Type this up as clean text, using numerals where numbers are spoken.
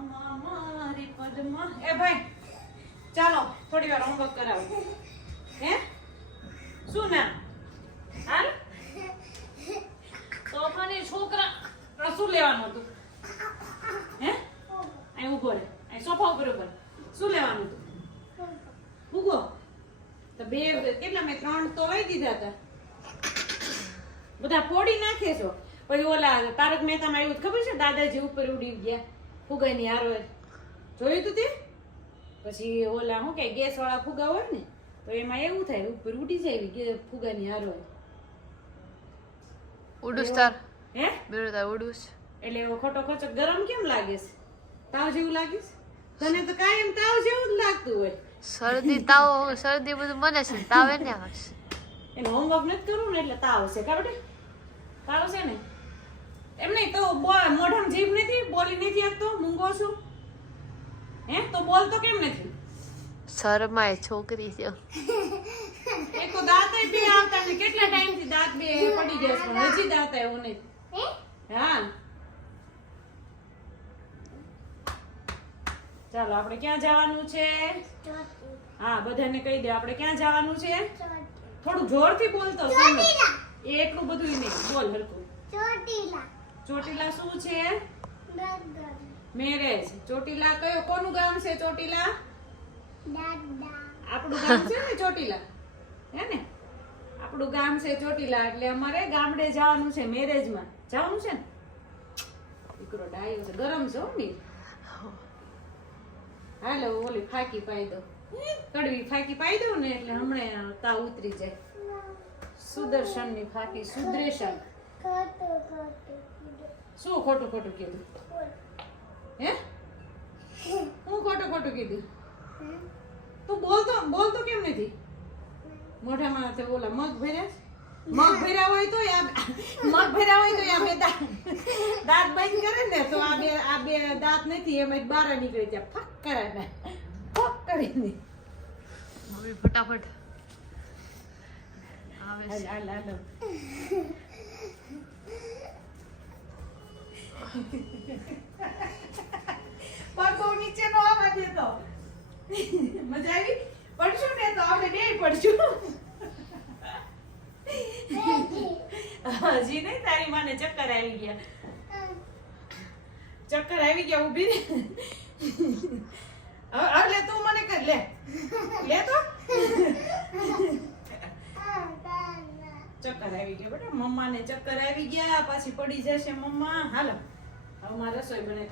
મારી પદમાં એ ભાઈ ચાલો થોડી વાર હોમવર્ક કરાવો હે શું નામ હાલ તોફાની છોકરા શું લેવાનું હતું હે અહીં ઉભો રે અહીં સોફા ઉપર ઉભો શું લેવાનું હતું ઉગો તો બે કેટલા મેં 3 તો લઈ દીધા હતા બધા ફોડી નાખે છો પછી ઓલા તારક મહેતામાં આવ્યું ખબર છે દાદાજી ઉપર ઉડી ગયા ફુગાની હારો જોયું તું તે પછી ઓલા શું કે ગેસ વાળા ફુગા હોય ને તો એમાં એવું થાય ઉપર ઉડી જાય ફુગાની હારો ઉડુસ તાર હે બેરતા ઉડુસ એટલે એવો ખોટો ખોચો ગરમ કેમ લાગે છે તાવ જેવું લાગે છે તને તો કાયમ તાવ જેવું જ લાગતું હોય શરદી બધું મને છે તાવ એને આવશે એને હોમવર્ક નથી કરવું ને એટલે તાવ છે કાબડે તાવ છે ને એમ નહીં તો મોઢામાં જીભ નથી બોલી નથી શકતો મૂંગો છું હે તો બોલતો કેમ નથી શરમાય છોકરી છે એક તો દાંત બે આવતા ને કેટલા ટાઈમ થી દાંત બે પડી ગયા છે હજી દાંત આવ્યો નહીં હા ચાલો આપણે ક્યાં જવાનું છે હા બધાને કહી દે આપણે ક્યાં જવાનું છે થોડું જોરથી બોલતો સમજ એ એટલું બધું નહીં બોલ હરકું ચોટીલા શું છે મેરેજ ચોટીલા કયો કોનું ગામ છે ચોટીલા આપણું ગામ છે ને ચોટીલા હે ને આપણું ગામ છે ચોટીલા એટલે અમારે ગામડે જવાનું છે મેરેજમાં જવાનું છે ને દીકરો ડાયો છે ગરમ છે હો મીર હાલો ઓલી ફાકી પાઈ દો કડવી ફાકી પાઈ દો ને એટલે હમણાં તાવ ઉતરી જાય સુદર્શન ની ફાકી સુદ્રેશન શું ખોટું ખોટું કીધું હે હું ખોટું કીધું તું બોલતો કેમ નથી મોઢામાં તે ઓલા મગ ભર્યા હોય તો આ બે દાંત બંધ કરે ને તો આ બે દાંત નથી એમાં બહાર નીકળી જાય ફક કરે ને ફક કરીને મમ્મી ફટાફટ આવે છે હાલ પગ બહુ નીચે નો આવવા દેતો મજા આવી પડશું ને તો આપણે બે પડશું હજી નહીં તારી માને ચક્કર આવી ગયા ઊભી રે હવે તું મને કર લે તો ચક્કર આવી ગયા બેટા મમ્માને ચક્કર આવી ગયા પાછી પડી જશે મમ્મા હાલો હવે મારે રસોઈ બને